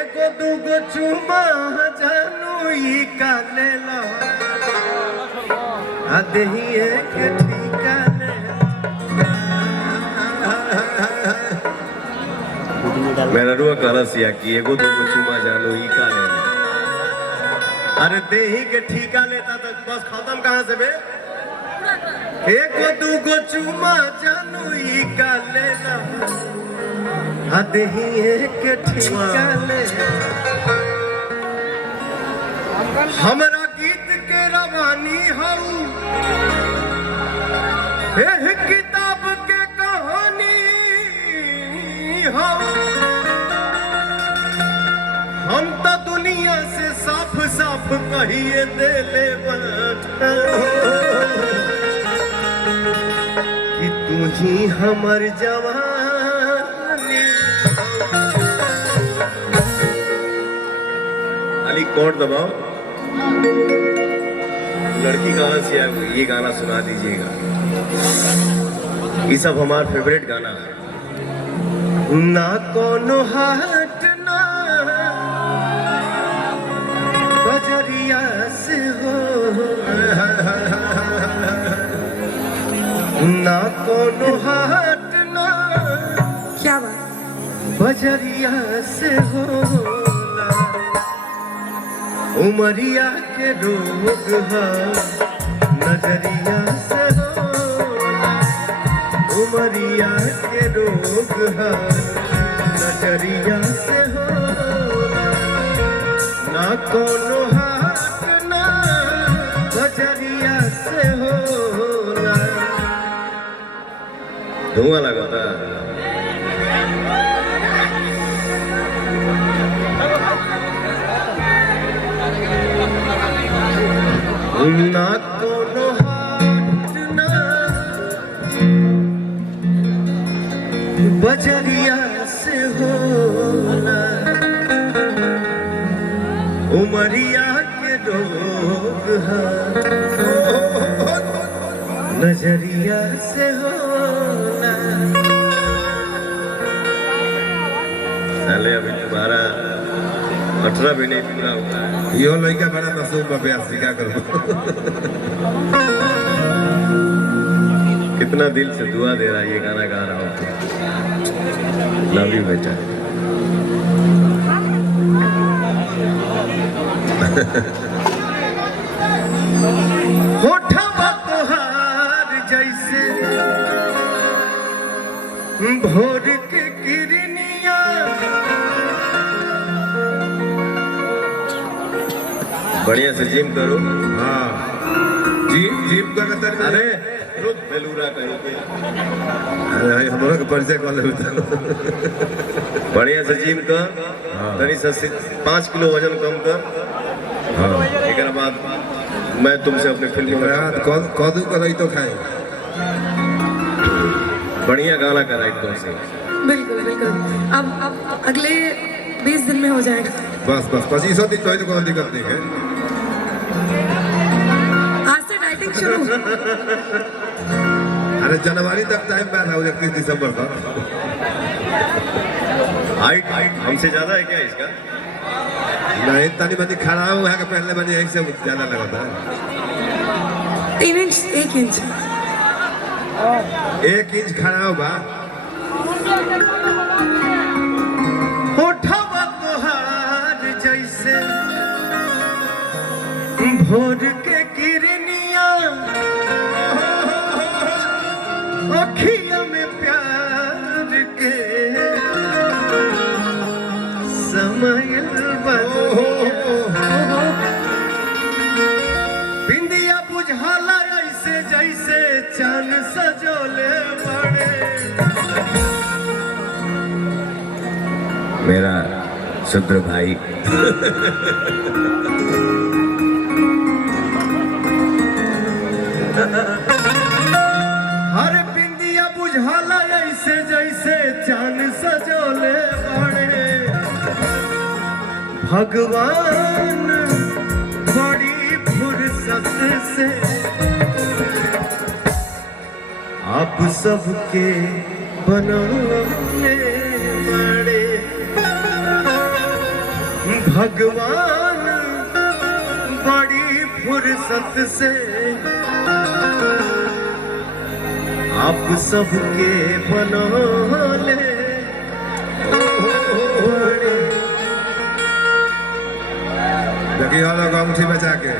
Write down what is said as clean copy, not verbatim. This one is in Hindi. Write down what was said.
एको दूगो चुमा जानू ई का लेला आ देहिए के ठीका ले मेरा रुआ करसिया की एगो दूगो चुमा जानू ई का लेला अरे देही के ठीका लेता तो बस खत्म कहां से बे एको दूगो चुमा जानू ई का लेला आ देहिए के ठीका ले हमरा गीत के रवानी हऊ एह किताब के कहानी हऊ हम तो दुनिया से साफ साफ कहिए देले कि तुझी हमर जवानी अली कोड दबाओ लड़की कहाँ से आई ये गाना सुना दीजिएगा ये सब हमारा फेवरेट गाना है ना कोनो हाट ना बजरिया से हो ना कोनो हाट ना क्या बात बजरिया से हो उमरिया के रोग है नजरिया से हो उमरिया के रोग है नजरिया से हो ना कोनो हाथ ना बजरिया से हो धुआं लगाता ना कोनो हाथ ना बजरिया से होला उमरिया के रोग है नजरिया से होला साले अभी तुम्हारा 18 भी नहीं पूरा हुआ है यो लड़का बड़ा मासूम अभ्यास सिखा करो कितना दिल से दुआ दे रहा है ये गाना गा रहा हूँ लव यू बेटा होठवा तोहार जैसे भोर के किरनिया बढ़िया से जिम करो हाँ जिम का कतर अरे रुक बेलूरा कहीं पे अरे हमरा के परिचय कर ले बढ़िया से जिम कर तनी से 5 किलो वजन कम कर हाँ एक बाद मैं तुमसे अपने फिल्म में यार कदू का रही तो खाए बढ़िया गाना का राइट तुमसे बिल्कुल बिल्कुल अब अगले 20 दिन में हो जाएगा बस 25 दिन तो कोई दिक्कत नहीं है आज से डाइटिंग शुरू अरे जनवरी तक टाइम बैठ रहा 31 दिसंबर तक हाइट हमसे ज्यादा है क्या इसका नहीं तनी बनी खड़ा हुआ है कि पहले बनी यही से ज्यादा लगा था 3 इंच 1 इंच 1 इंच खड़ा हुआ होठवा तोहार जैसे भोर के किरनिया अखिया में प्यार के समय बिंदिया बुझाला ऐसे जैसे चांद सजोले बड़े मेरा शुद्र भाई हर बिंदिया बुझाला ऐसे जैसे चांद सजोले बड़े भगवान बड़ी फुर्सत से आप सबके बनाने बड़े भगवान बड़ी फुर्सत से आप सबके बनौले देखिए लोग अंगूठी बचा के